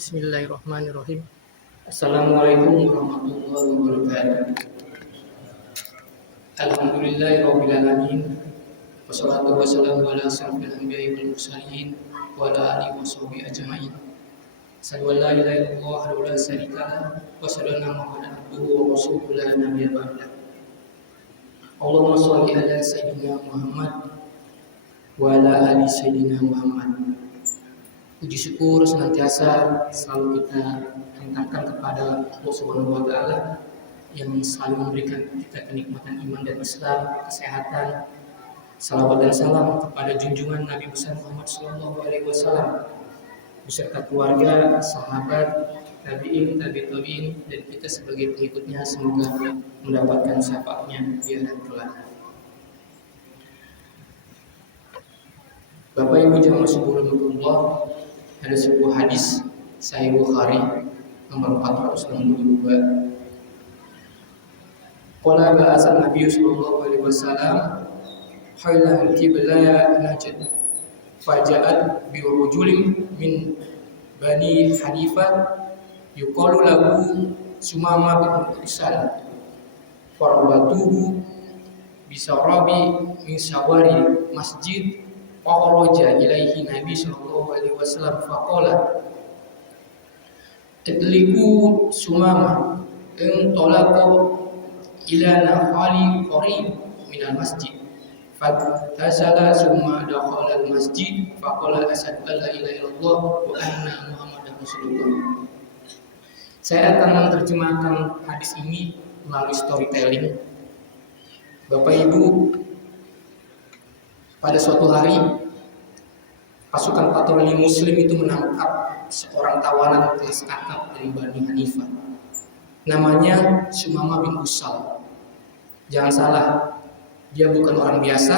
Bismillahirrahmanirrahim. Assalamualaikum warahmatullahi wabarakatuh. Alhamdulillahirabbil alamin. Wassalatu wassalamu ala asyrofil anbiya'i wal mursalin wa ala alihi washabihi ajmain. Asyhadu an la ilaha illallah wahdahu la syarika lah wa asyhadu anna Muhammadan abduhu wa rasuluhu la nabiyya ba'dah. Allahumma shalli ala sayyidina Muhammad wa ala ali sayyidina Muhammad. Puji syukur senantiasa selalu kita hantarkan kepada Allah Subhanahu wa Ta'ala yang selalu memberikan kita kenikmatan iman dan Islam, kesehatan. Salawat dan salam kepada junjungan Nabi besar Muhammad Sallallahu Alaihi Wasallam beserta keluarga, sahabat, tabi'in, tabi'in, dan kita sebagai pengikutnya semoga mendapatkan syafaatnya di akhirat kelak. Bapak Ibu jamaah subhanallah, ada sebuah hadis Sahih Bukhari nomor 462. Qala ba'atsan Nabi sallallahu alaihi wasallam hailal qibla najd faja'at bi rajulin min bani Hanifah yuqalu lahu Sumamah bin Usal farabatuhu bisarabi min sawari masjid faqaraja ilaihi Nabi sallallahu alaihi wasallam faqala idliku Sumamah in talaqa ila nahali qarib min al-masjid fatasala summa dakhala al-masjid faqala asyhadu an la ilaha illallah wa anna Muhammadar Rasulullah. Saya akan menerjemahkan hadis ini melalui storytelling. Bapak Ibu, pada suatu hari, pasukan patroli Muslim itu menangkap seorang tawanan kelas kakap dari Bani Hanifah. Namanya Sumamah bin Usal. Jangan salah, dia bukan orang biasa,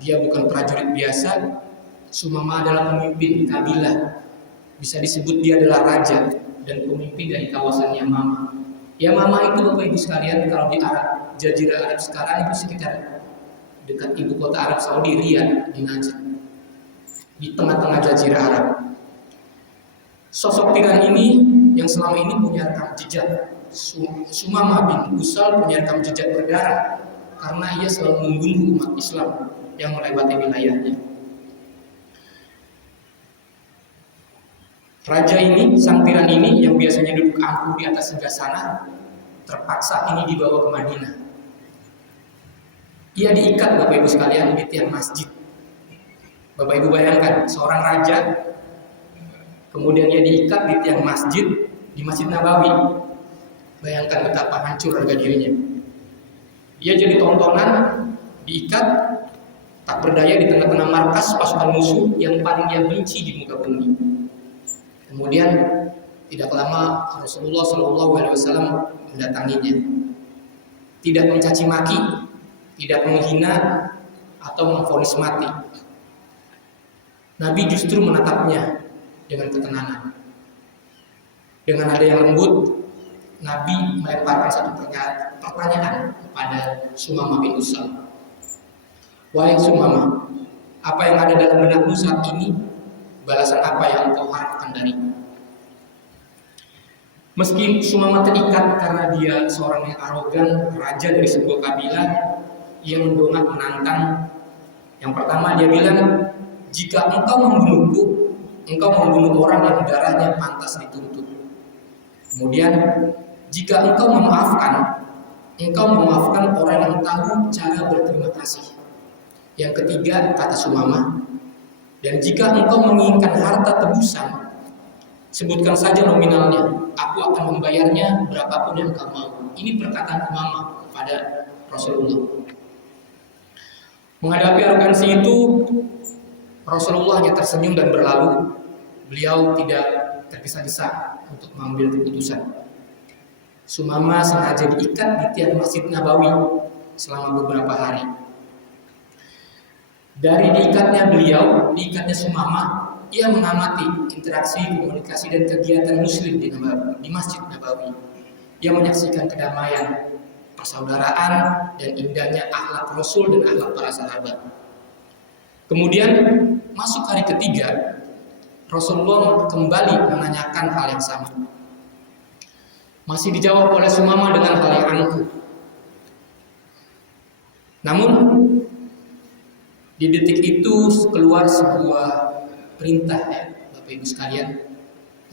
dia bukan prajurit biasa. Sumamah adalah pemimpin kabilah. Bisa disebut dia adalah raja dan pemimpin dari kawasan Yamamah. Yamamah itu Bapak Ibu sekalian, kalau di Arab, Jazirah Arab sekarang itu sekitar dekat ibu kota Arab Saudi, Riyadh, di Najd, di tengah-tengah Jazirah Arab. Sosok tiran ini yang selama ini punya rekam jejak, Sumamah bin Usal punya rekam jejak berdarah karena ia selalu membunuh umat Islam yang melewati wilayahnya. Raja ini, sang tiran ini yang biasanya duduk angkuh di atas singgasana, terpaksa ini dibawa ke Madinah. Ia diikat Bapak Ibu sekalian di tiang masjid. Bapak Ibu bayangkan, seorang raja kemudian ia diikat di tiang masjid di Masjid Nabawi. Bayangkan betapa hancur harga dirinya. Ia jadi tontonan, diikat, tak berdaya di tengah-tengah markas pasukan musuh yang paling ia benci di muka bumi. Kemudian tidak lama Rasulullah SAW mendatanginya. Tidak mencaci maki, tidak menghina atau memvonis mati. Nabi justru menatapnya dengan ketenangan. Dengan nada yang lembut, Nabi melemparkan satu pertanyaan kepada Sumamah bin Usal. Wahai Sumamah, apa yang ada dalam benakmu saat ini? Balasan apa yang engkau harapkan dariku? Meski Sumamah terikat karena dia seorang yang arogan, raja dari sebuah kabilah, ia mendongak menantang. Yang pertama dia bilang, jika engkau membunuhku, engkau membunuh orang yang darahnya pantas dituntut. Kemudian, jika engkau memaafkan orang yang tahu cara berterima kasih. Yang ketiga, kata Sumamah, dan jika engkau menginginkan harta tebusan, sebutkan saja nominalnya, aku akan membayarnya berapapun yang kau mau. Ini perkataan Sumamah kepada Rasulullah. Menghadapi arogansi itu, Rasulullah hanya tersenyum dan berlalu. Beliau tidak tergesa-gesa untuk mengambil keputusan. Sumamah sengaja diikat di tiang Masjid Nabawi selama beberapa hari. Dari diikatnya Sumamah, ia mengamati interaksi, komunikasi, dan kegiatan Muslim di Masjid Nabawi. Ia menyaksikan kedamaian, persaudaraan, dan indahnya akhlak Rasul dan akhlak para sahabat. Kemudian masuk hari ketiga, Rasulullah kembali menanyakan hal yang sama. Masih dijawab oleh Sumamah dengan hal yang angkuh. Namun di detik itu keluar sebuah perintah, ya Bapak Ibu sekalian,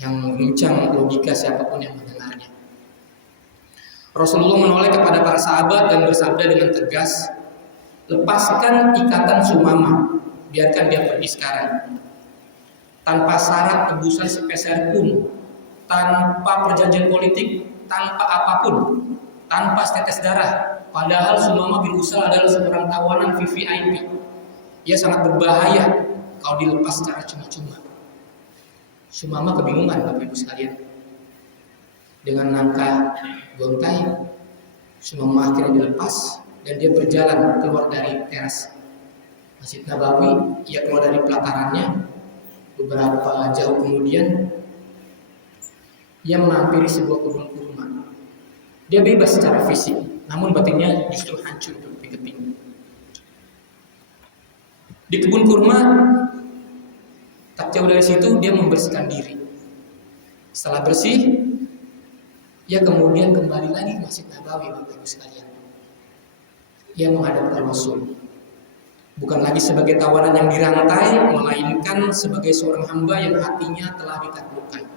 yang mengguncang logika siapapun yang mendengarnya. Rasulullah menoleh kepada para sahabat dan bersabda dengan tegas, lepaskan ikatan Sumamah, biarkan dia pergi sekarang. Tanpa syarat tebusan sepeser pun, tanpa perjanjian politik, tanpa apapun, tanpa setetes darah. Padahal Sumamah bin Utsal adalah seorang tawanan VVIP. Ia sangat berbahaya kalau dilepas secara cuma-cuma. Sumamah kebingungan, Bapak Ibu sekalian. Dengan langkah gontai, Sumamah akhirnya dilepas dan dia berjalan keluar dari teras Masjid Nabawi. Ia keluar dari pelatarannya. Beberapa jauh kemudian ia menghampiri sebuah kebun kurma. Dia bebas secara fisik, namun batinnya justru hancur berkeping-keping. Di kebun kurma, tak jauh dari situ dia membersihkan diri. Setelah bersih, ia kemudian kembali lagi ke Masjid Nabawi, Bapak Ibu sekalian. Ia menghadap ke Rasul. Bukan lagi sebagai tawanan yang dirantai, melainkan sebagai seorang hamba yang hatinya telah ditaklukkan.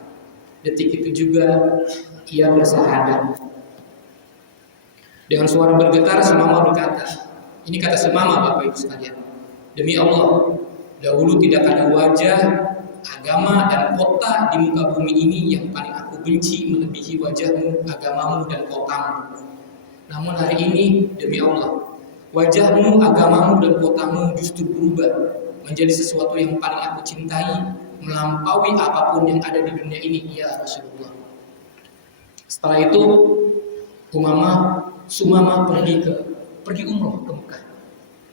Detik itu juga ia bersyahadat. Dengan suara bergetar, Sumamah berkata, ini kata Sumamah, Bapak Ibu sekalian, demi Allah, dahulu tidak ada wajah, agama, dan kota di muka bumi ini yang paling aku benci melebihi wajahmu, agamamu, dan kotamu. Namun hari ini, demi Allah, wajahmu, agamamu, dan kotamu justru berubah menjadi sesuatu yang paling aku cintai, melampaui apapun yang ada di dunia ini, ya Rasulullah. Setelah itu, Sumamah pergi umroh ke Mekah,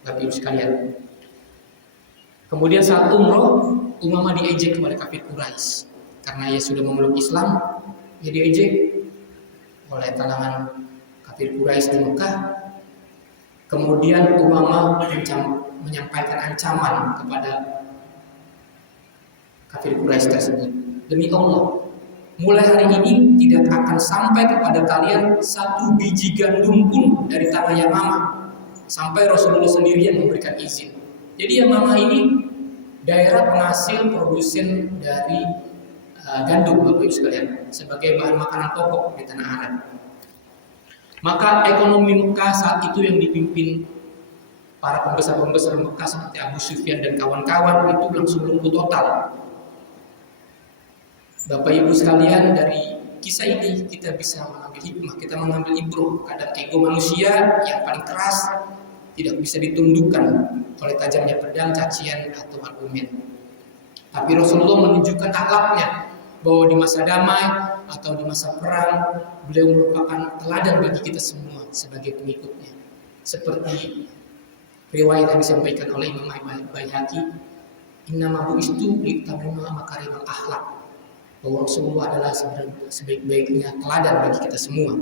Bapak Ibu sekalian. Kemudian saat umroh, Sumamah diejek oleh kafir Quraisy karena ia sudah memeluk Islam. Ia diejek oleh kalangan kafir Quraisy di Mekah. Kemudian Sumamah menyampaikan ancaman kepada kafir Quraisy tersebut. Demi Allah, mulai hari ini tidak akan sampai kepada kalian satu biji gandum pun dari tanah Yamamah sampai Rasulullah sendiri yang memberikan izin. Jadi Yamamah ini daerah penghasil produsen dari gandum, Bapak Ibu sekalian, sebagai bahan makanan pokok di tanah Arab. Maka ekonomi Mekah saat itu yang dipimpin para pembesar-pembesar Mekah seperti Abu Sufyan dan kawan-kawan itu langsung lumpuh total. Bapak Ibu sekalian, dari kisah ini kita bisa mengambil hikmah, kita mengambil ibroh. Kadang ego manusia yang paling keras tidak bisa ditundukkan oleh tajamnya pedang, cacian, atau argumen. Tapi Rasulullah menunjukkan akhlaknya, bahwa di masa damai atau di masa perang, beliau merupakan teladan bagi kita semua sebagai pengikutnya. Seperti riwayat yang disampaikan oleh Imam Baihaqi, innama bu'istu li'tamima makarimal akhlak, bahwa Rasulullah adalah sebaik-baiknya teladan bagi kita semua.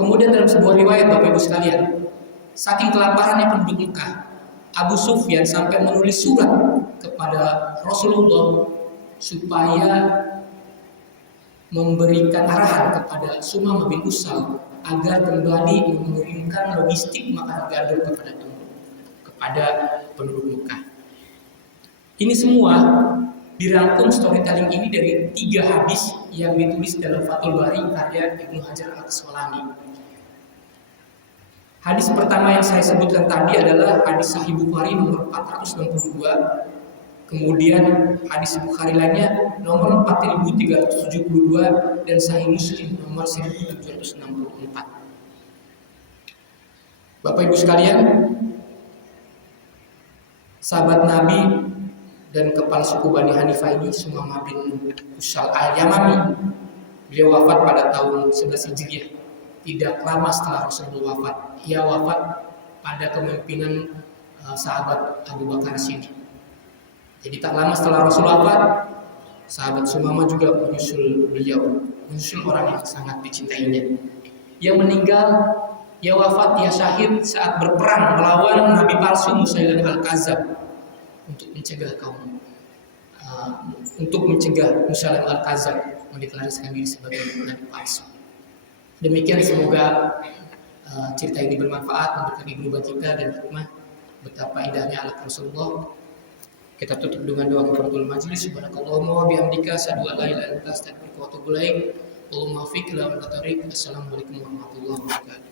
Kemudian dalam sebuah riwayat, Bapak Ibu sekalian, saking kelaparannya penduduk Mekah, Abu Sufyan sampai menulis surat kepada Rasulullah supaya memberikan arahan kepada Sumamah bin Utsal agar kembali mengirimkan logistik makanan gandum kepada penduduk Mekah. Ini semua dirangkum storytelling ini dari 3 hadis yang ditulis dalam Fathul Bari karya Ibnu Hajar Al-Asqalani. Hadis pertama yang saya sebutkan tadi adalah hadis Sahih Bukhari nomor 462. Kemudian hadis Bukhari lainnya nomor 4372 dan Sahih Muslim nomor 1764. Bapak Ibu sekalian, sahabat Nabi dan kepala suku Bani Hanifah ini, Sumamah bin Utsal al-Yamami, beliau wafat pada tahun 11 Hijriah. Tidak lama setelah Rasulullah wafat. Ia wafat pada kepemimpinan sahabat Abu Bakar Siddiq. Jadi tak lama setelah Rasul wafat, sahabat Sumamah juga menyusul beliau, menyusul orang yang sangat dicintainya. Ia meninggal, ia wafat, ia syahid saat berperang melawan Nabi palsu Musailamah al-Kadzdzab untuk mencegah kaum. untuk mencegah Musailamah al-Kadzdzab mendeklarasikan diri sebagai nabi palsu. Demikian, semoga cerita ini bermanfaat untuk kehidupan kita dan hikmah betapa indahnya akhlak Rasulullah. Kita tutup dengan doa kafaratul majlis. Subhanakallahumma wa bihamdika asyhadu an la ilaha illa anta astaghfiruka wa atubu ilaik. Allahumma fiqh ila wa tariq. Assalamualaikum warahmatullahi wabarakatuh.